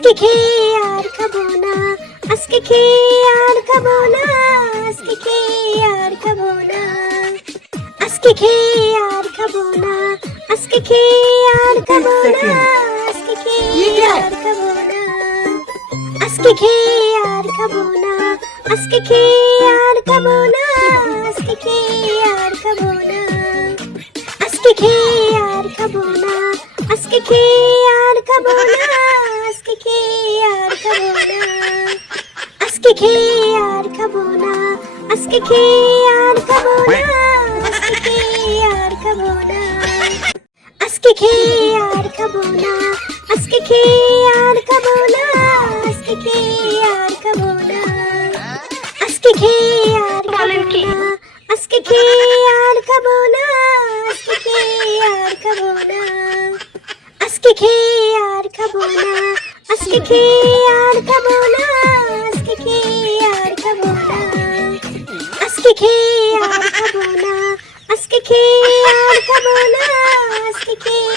আজকে খেয়ে আর খাবো না, আজকে খেয়ে আর খাবো না, আজকে খেয়ে আর খাবো না, আজকে খেয়ে আর খাবো না, আজকে খেয়ে আর খাবো না, আজকে খেয়ে আর খাবো না, আজকে খেয়ে আর খাবো না, আজকে খেয়ে আর খাবো না, আজকে খেয়ে আর খাবো না, আজকে খেয়ে আর খাবো না, আজকে খেয়ে আর খাবো না, আজকে খেয়ে আর খাবো না, আজকে খেয়ে আর খাবো না, আজকে খেয়ে আর খাবো না, আজকে খেয়ে আর খাবো না, আজকে খেয়ে আর খাবো না, আজকে খেয়ে আর খাবো না, আজকে খেয়ে আর খাবো না, আজকে খেয়ে আর বলেন কি? আজকে খেয়ে আর খাবো না, আজকে খেয়ে আর খাবো না, আজকে খেয়ে আর খাবো না, আজকে খেয়ে আর খাবো না, আজকে খেয়ে আর খাবো না, আজকে খেয়ে আর খাবো না, আজকে খেয়ে আর খাবো না, আজকে খেয়ে